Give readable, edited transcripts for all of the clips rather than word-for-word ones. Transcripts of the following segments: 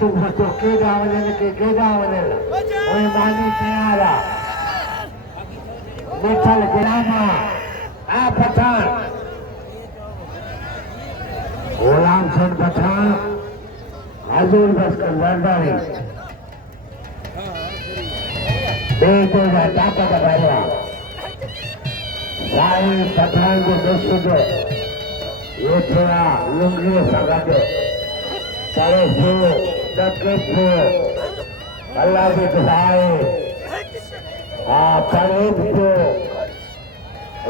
सुबह तो केॾा वञनि के केॾा वञनि उहे मानी तयार आहे मिठल गुलाम आ पठान गुलाम हुसैन पठान हजूर बक्स जरदारी बेटो जा ताकत पहलवान साईं पठान जो दोस्त ये थोड़ा लुंगी सां गॾु करे थियो डके थियो अल्लाह जी दुआए हा करे थियो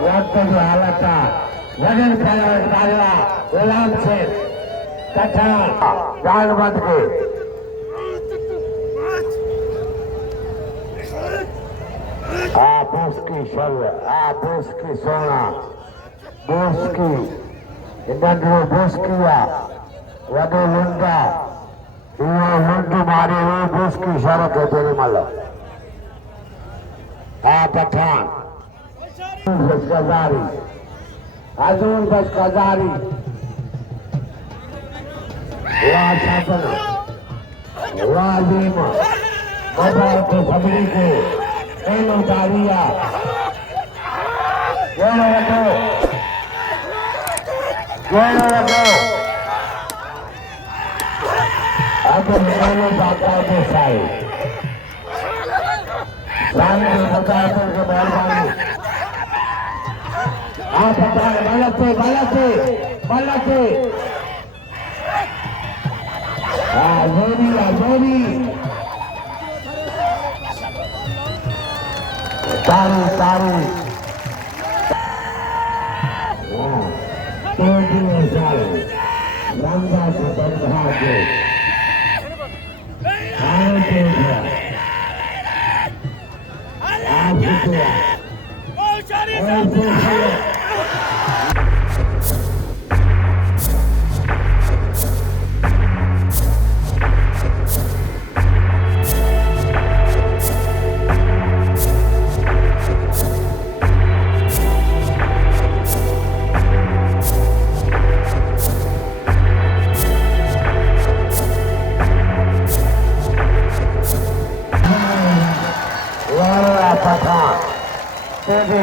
वक़्त जी हालत आहे वजन कयो बाला गुलाम हुसैन पठान जान बंद के आप उसकी शल आप उसकी सोना बोस की नंढड़ो बोस किया वॾो लुंडा इहो लुंड मारे हुई बोस की शरत है तेरे मल हा पठान बस गजारी हजूर बस गजारी वाह छापन वाह लीमा बाबा को सभी को पहलो तारिया गोलो वठो गोलो वठो अब पहलो बाबा को साई सामने बता के मेहरबानी आप पता गलत है जोरी तारू रंगा से बंधा के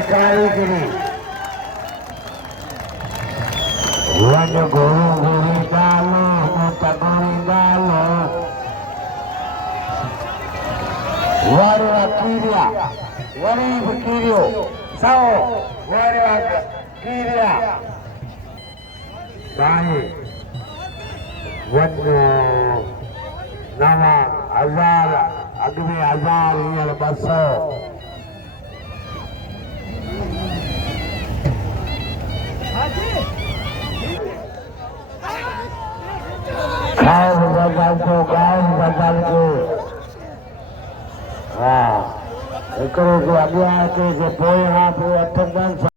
कारीगरी वन गोरू गोरी डालो मोटा गोरी डालो वारे कीरिया वरीब कीरियो सौ वारे कीरिया साईं वन नवा 1000 अगले 1000 हींअर 200 गाँव बदल को हाँ एक अॻियां अचे पोइ खां पोइ 8-10